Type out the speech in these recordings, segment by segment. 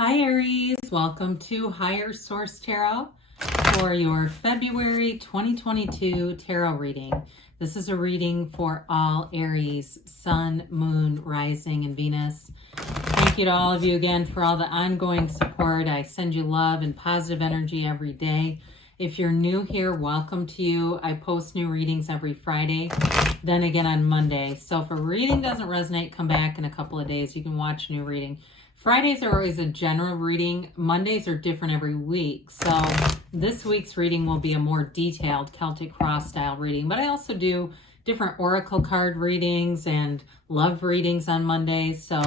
Hi Aries, welcome to Higher Source Tarot for your February 2022 tarot reading. This is a reading for all Aries, Sun, Moon, Rising, and Venus. Thank you to all of you again for all the ongoing support. I send you love and positive energy every day. If you're new here, welcome to you. I post new readings every Friday, then again on Monday. So if a reading doesn't resonate, come back in a couple of days. You can watch a new reading. Fridays are always a general reading. Mondays are different every week. So this week's reading will be a more detailed Celtic Cross style reading. But I also do different oracle card readings and love readings on Mondays. So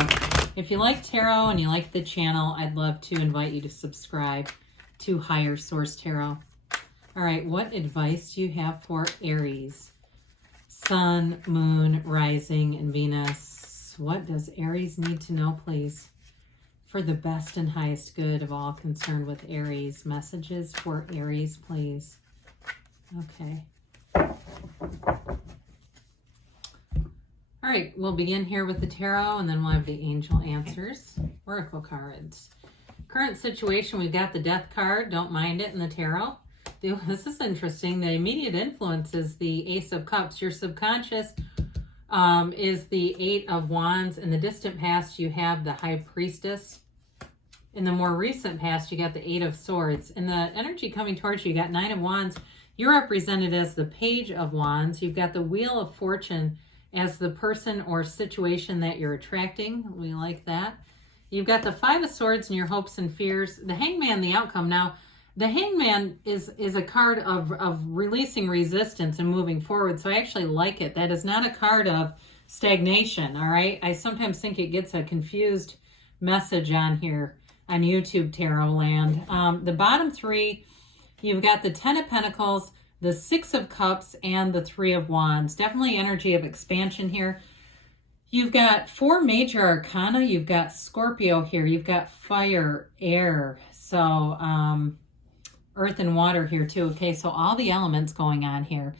if you like tarot and you like the channel, I'd love to invite you to subscribe to Higher Source Tarot. All right, what advice do you have for Aries? Sun, Moon, Rising, and Venus. What does Aries need to know, please? For the best and highest good of all concerned with Aries. Messages for Aries, please. Okay. All right, we'll begin here with the tarot, and then we'll have the angel answers. Oracle cards. Current situation, we've got the death card. Don't mind it in the tarot. This is interesting. The immediate influence is the Ace of Cups. Your subconscious is the Eight of Wands. In the distant past, you have the High Priestess. In the more recent past, you got the Eight of Swords. In the energy coming towards you, you got Nine of Wands. You're represented as the Page of Wands. You've got the Wheel of Fortune as the person or situation that you're attracting. We like that. You've got the Five of Swords and your hopes and fears. The Hangman, the outcome. Now, the Hangman is a card of releasing resistance and moving forward. So I actually like it. That is not a card of stagnation, all right? I sometimes think it gets a confused message on here on YouTube Tarot Land. The bottom three, you've got the Ten of Pentacles, the Six of Cups, and the Three of Wands. Definitely energy of expansion here. You've got four major arcana. You've got Scorpio here. You've got fire, air, so earth and water here too. Okay, so all the elements going on here.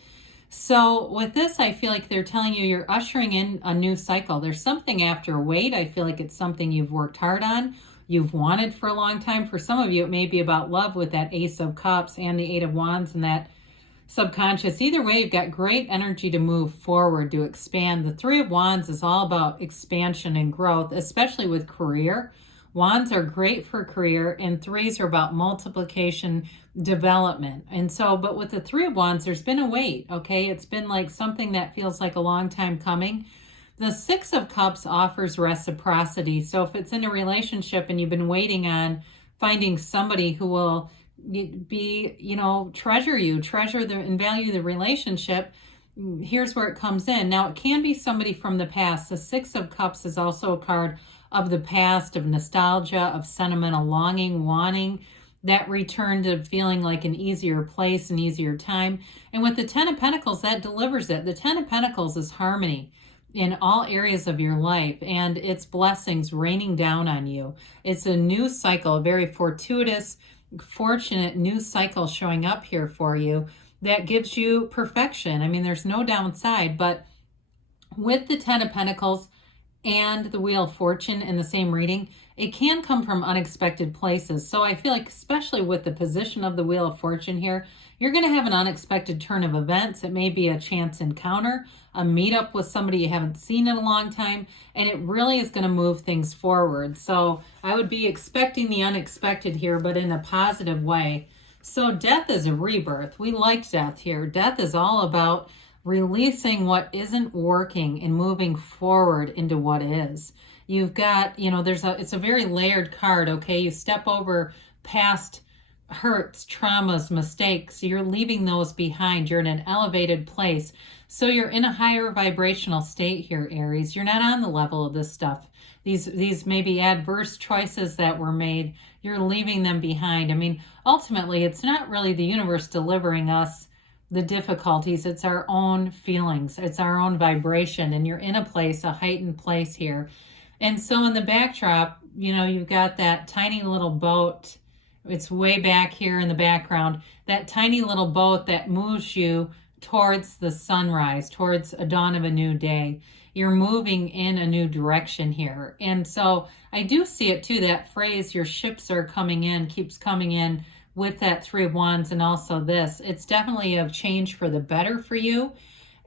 So with this, I feel like they're telling you you're ushering in a new cycle. There's something after wait. I feel like it's something you've worked hard on, you've wanted for a long time. For some of you, it may be about love with that Ace of Cups and the Eight of Wands and that subconscious. Either way, you've got great energy to move forward, to expand. The Three of Wands is all about expansion and growth, especially with career. Wands are great for career, and threes are about multiplication, development. And so, but with the Three of Wands, there's been a wait, okay? It's been like something that feels like a long time coming. The Six of Cups offers reciprocity. So if it's in a relationship and you've been waiting on finding somebody who will be, treasure you, and value the relationship, here's where it comes in. Now, it can be somebody from the past. The Six of Cups is also a card of the past, of nostalgia, of sentimental longing, wanting that return to feeling like an easier place, an easier time. And with the Ten of Pentacles, that delivers it. The Ten of Pentacles is harmony in all areas of your life, and it's blessings raining down on you. It's a new cycle, a very fortuitous, fortunate new cycle showing up here for you that gives you perfection. I mean, there's no downside, but with the Ten of Pentacles and the Wheel of Fortune in the same reading, it can come from unexpected places. So I feel like, especially with the position of the Wheel of Fortune here, you're going to have an unexpected turn of events. It may be a chance encounter, a meetup with somebody you haven't seen in a long time, and it really is going to move things forward. So I would be expecting the unexpected here, but in a positive way. So death is a rebirth. We like death here. Death is all about releasing what isn't working and moving forward into what is. You've got, it's a very layered card, okay? You step over past hurts, traumas, mistakes. You're leaving those behind. You're in an elevated place. So you're in a higher vibrational state here, Aries. You're not on the level of this stuff. These maybe adverse choices that were made, you're leaving them behind. I mean, ultimately, it's not really the universe delivering us the difficulties. It's our own feelings. It's our own vibration. And you're in a place, a heightened place here. And so in the backdrop, you've got that tiny little boat. It's way back here in the background. That tiny little boat that moves you towards the sunrise, towards a dawn of a new day. you're moving in a new direction here. And so I do see it too, that phrase, your ships are coming in, keeps coming in with that Three of Wands and also this. It's definitely a change for the better for you.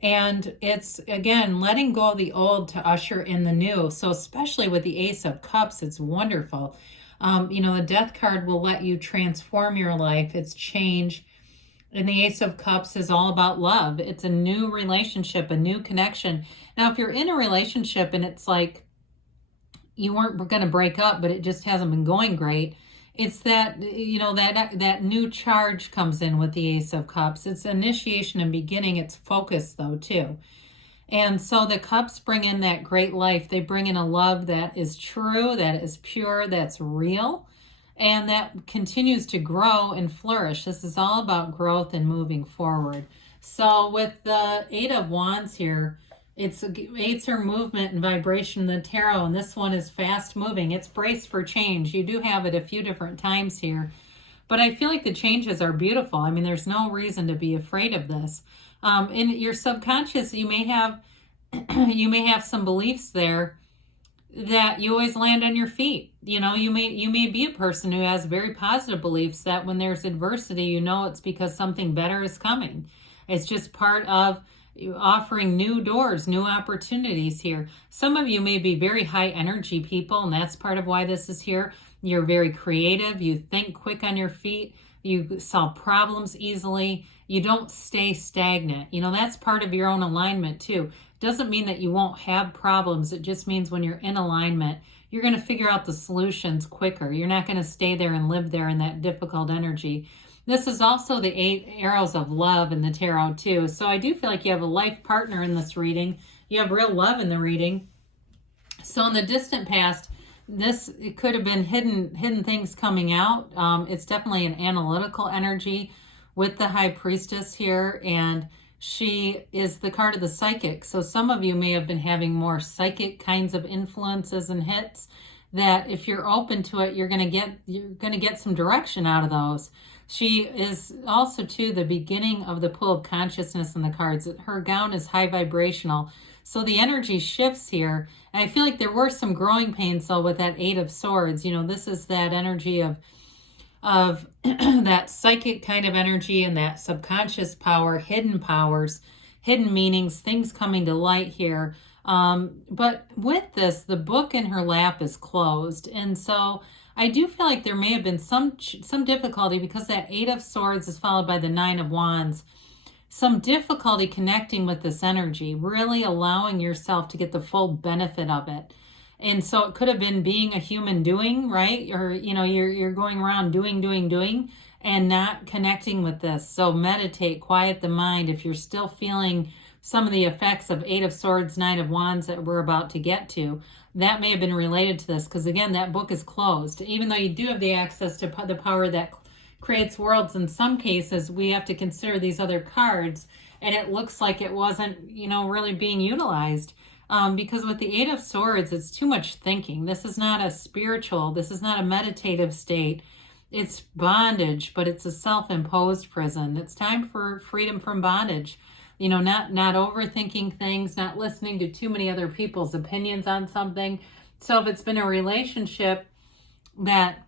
And it's, again, letting go of the old to usher in the new. So especially with the Ace of Cups, it's wonderful. The Death card will let you transform your life. It's change. And the Ace of Cups is all about love. It's a new relationship, a new connection. Now, if you're in a relationship and it's like you weren't going to break up, but it just hasn't been going great, it's that, that new charge comes in with the Ace of Cups. It's initiation and beginning. It's focus, though, too. And so the cups bring in that great life. They bring in a love that is true, that is pure, that's real, and that continues to grow and flourish. This is all about growth and moving forward. So with the Eight of Wands here, eights are movement and vibration in the tarot, and this one is fast moving. It's braced for change. You do have it a few different times here, but I feel like the changes are beautiful. I mean, there's no reason to be afraid of this. In your subconscious, you may have some beliefs there that you always land on your feet. You may be a person who has very positive beliefs that when there's adversity, it's because something better is coming. It's just part of offering new doors, new opportunities here. Some of you may be very high energy people, and that's part of why this is here. You're very creative. You think quick on your feet. You solve problems easily. You don't stay stagnant. That's part of your own alignment too. Doesn't mean that you won't have problems. It just means when you're in alignment, you're going to figure out the solutions quicker. You're not going to stay there and live there in that difficult energy. This is also the 8 arrows of love in the tarot too. So I do feel like you have a life partner in this reading. You have real love in the reading. So in the distant past, it could have been hidden things coming out. It's definitely an analytical energy with the High Priestess here, and she is the card of the psychic. So some of you may have been having more psychic kinds of influences and hits that if you're open to it, you're going to get some direction out of those. She is also too the beginning of the pool of consciousness in the cards. Her gown is high vibrational. So the energy shifts here. And I feel like there were some growing pains though with that Eight of Swords. This is that energy of that psychic kind of energy and that subconscious power, hidden powers, hidden meanings, things coming to light here. But with this, the book in her lap is closed. And so I do feel like there may have been some difficulty because that Eight of Swords is followed by the Nine of Wands. Some difficulty connecting with this energy, really allowing yourself to get the full benefit of it. And so it could have been being a human doing, right? Or, you're going around doing and not connecting with this. So meditate, quiet the mind. If you're still feeling some of the effects of Eight of Swords, Nine of Wands that we're about to get to, that may have been related to this. Because again, that book is closed. Even though you do have the access to the power that creates worlds, in some cases, we have to consider these other cards. And it looks like it wasn't, really being utilized. Because with the Eight of Swords, it's too much thinking. This is not a spiritual, this is not a meditative state. It's bondage, but it's a self-imposed prison. It's time for freedom from bondage. Not overthinking things, not listening to too many other people's opinions on something. So if it's been a relationship that,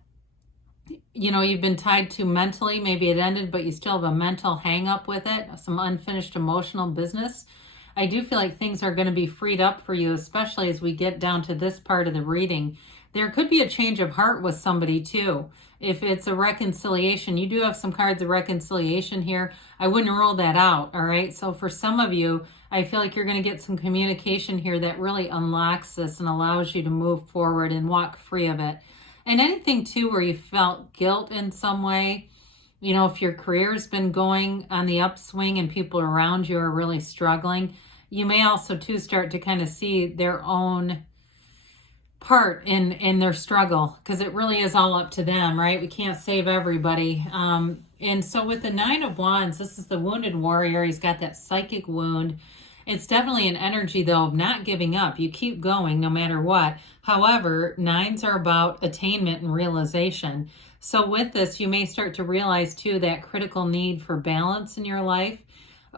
you've been tied to mentally, maybe it ended, but you still have a mental hang up with it, some unfinished emotional business, I do feel like things are going to be freed up for you, especially as we get down to this part of the reading. There could be a change of heart with somebody too. If it's a reconciliation, you do have some cards of reconciliation here. I wouldn't rule that out, all right? So for some of you, I feel like you're going to get some communication here that really unlocks this and allows you to move forward and walk free of it. And anything too where you felt guilt in some way, if your career's been going on the upswing and people around you are really struggling, you may also too start to kind of see their own part in their struggle, because it really is all up to them, right? We can't save everybody. And so with the Nine of Wands, this is the wounded warrior. He's got that psychic wound. It's definitely an energy, though, of not giving up. You keep going no matter what. However, nines are about attainment and realization. So with this, you may start to realize, too, that critical need for balance in your life,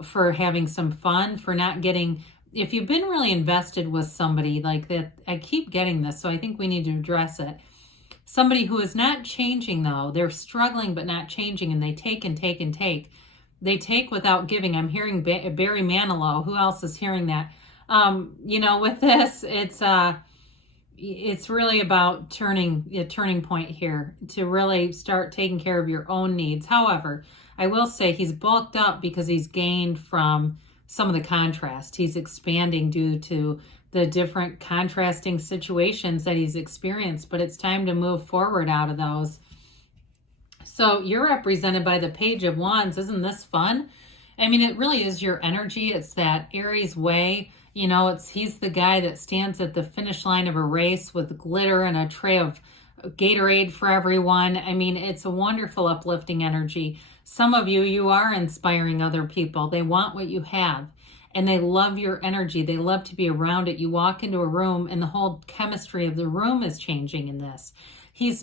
for having some fun, for not getting if you've been really invested with somebody like that, I keep getting this, so I think we need to address it. Somebody who is not changing, though, they're struggling but not changing, and they take and take and take. They take without giving. I'm hearing Barry Manilow. Who else is hearing that? With this, it's really about a turning point here to really start taking care of your own needs. However, I will say he's bulked up because he's gained from some of the contrast. He's expanding due to the different contrasting situations that he's experienced, but it's time to move forward out of those. So you're represented by the Page of Wands. Isn't this fun? I mean, it really is your energy. It's that Aries way. He's the guy that stands at the finish line of a race with glitter and a tray of Gatorade for everyone. I mean, it's a wonderful, uplifting energy. Some of you are inspiring other people. They want what you have, and they love your energy. They love to be around it. You walk into a room, and the whole chemistry of the room is changing in this. He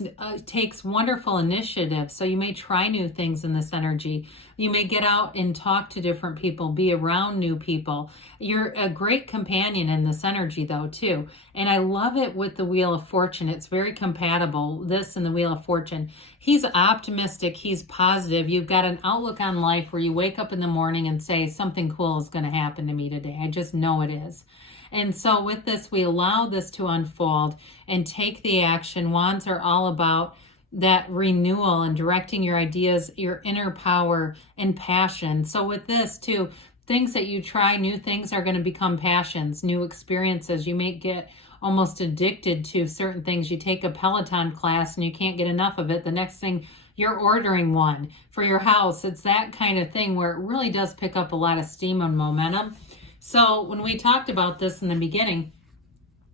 takes wonderful initiative, so you may try new things in this energy. You may get out and talk to different people, be around new people. You're a great companion in this energy, though, too. And I love it with the Wheel of Fortune. It's very compatible, this and the Wheel of Fortune. He's optimistic. He's positive. You've got an outlook on life where you wake up in the morning and say, something cool is going to happen to me today. I just know it is. And so with this, we allow this to unfold and take the action. Wands are all about that renewal and directing your ideas, your inner power and passion. So with this too, things that you try, new things are going to become passions, new experiences. You may get almost addicted to certain things. You take a Peloton class and you can't get enough of it. The next thing, you're ordering one for your house. It's that kind of thing where it really does pick up a lot of steam and momentum. So when we talked about this in the beginning,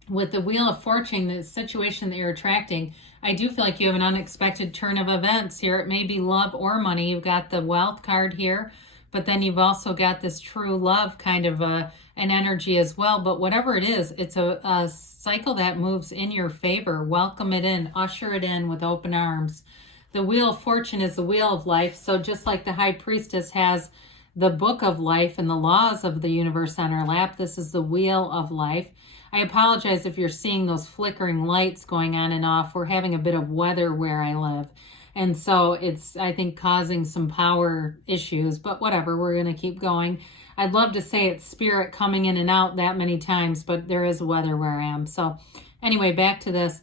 with the Wheel of Fortune, the situation that you're attracting, I do feel like you have an unexpected turn of events here. It may be love or money. You've got the Wealth card here, but then you've also got this true love kind of an energy as well. But whatever it is, it's a cycle that moves in your favor. Welcome it in, usher it in with open arms. The Wheel of Fortune is the wheel of life. So just like the High Priestess has the book of life and the laws of the universe on her lap, this is the wheel of life. I apologize if you're seeing those flickering lights going on and off. We're having a bit of weather where I live. And so it's, I think, causing some power issues, but whatever, we're going to keep going. I'd love to say it's spirit coming in and out that many times, but there is weather where I am. So anyway, back to this.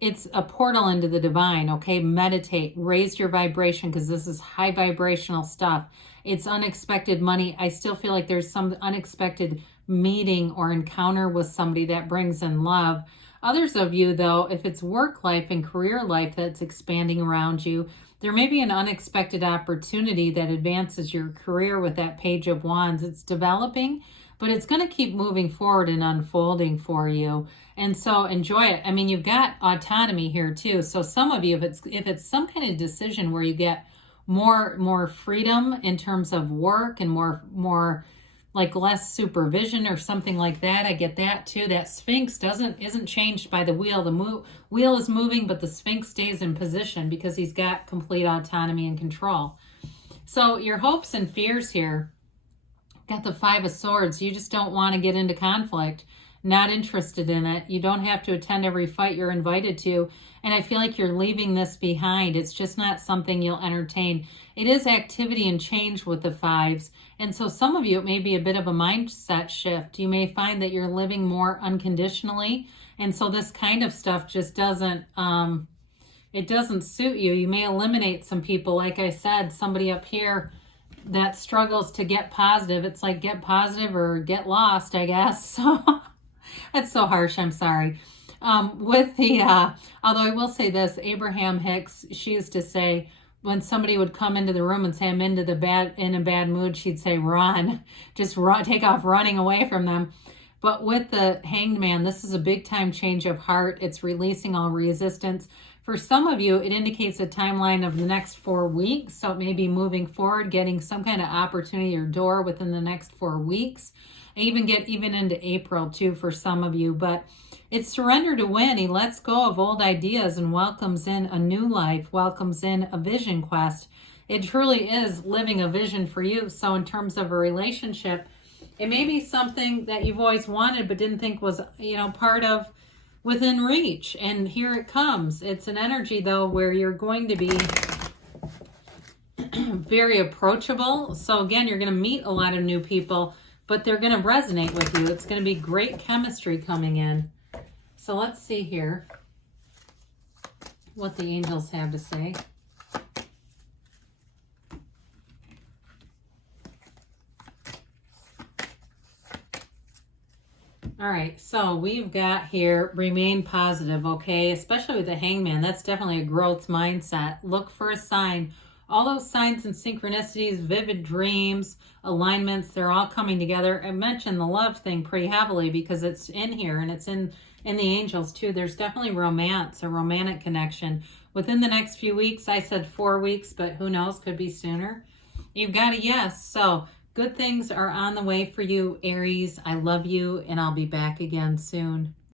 It's a portal into the divine, okay? Meditate, raise your vibration, because this is high vibrational stuff. It's unexpected money. I still feel like there's some unexpected meeting or encounter with somebody that brings in love. Others of you, though, if it's work life and career life that's expanding around you, there may be an unexpected opportunity that advances your career with that Page of Wands. It's developing, but it's going to keep moving forward and unfolding for you. And so enjoy it. I mean, you've got autonomy here too. So some of you, if it's some kind of decision where you get more freedom in terms of work and more like less supervision or something like that, I get that too. That Sphinx isn't changed by the wheel. The wheel is moving, but the Sphinx stays in position because he's got complete autonomy and control. So your hopes and fears here, got the Five of Swords. You just don't want to get into conflict. Not interested in it. You don't have to attend every fight you're invited to. And I feel like you're leaving this behind. It's just not something you'll entertain. It is activity and change with the fives. And so some of you, it may be a bit of a mindset shift. You may find that you're living more unconditionally. And so this kind of stuff just doesn't, it doesn't suit you. You may eliminate some people. Like I said, somebody up here that struggles to get positive. It's like get positive or get lost, I guess. So that's so harsh. I'm sorry. With the, although I will say this, Abraham Hicks, she used to say when somebody would come into the room and say, I'm in a bad mood, she'd say, run, just run, take off running away from them. But with the Hanged Man, this is a big time change of heart. It's releasing all resistance. For some of you, it indicates a timeline of the next 4 weeks. So it may be moving forward, getting some kind of opportunity or door within the next 4 weeks. I even get into April too for some of you, but it's surrender to win. He lets go of old ideas and welcomes in a new life, welcomes in a vision quest. It truly is living a vision for you. So in terms of a relationship, It may be something that you've always wanted but didn't think was, you know, part of within reach. And here it comes. It's an energy, though, where you're going to be very approachable. So again, you're going to meet a lot of new people, but they're going to resonate with you. It's going to be great chemistry coming in. So let's see here what the angels have to say. All right, so we've got here, remain positive, okay? Especially with the Hangman, that's definitely a growth mindset. Look for a sign. All those signs and synchronicities, vivid dreams, alignments, they're all coming together. I mentioned the love thing pretty heavily because it's in here and it's in the angels too. There's definitely romance, a romantic connection. Within the next few weeks, I said 4 weeks, but who knows, could be sooner. You've got a yes, so good things are on the way for you, Aries. I love you, and I'll be back again soon.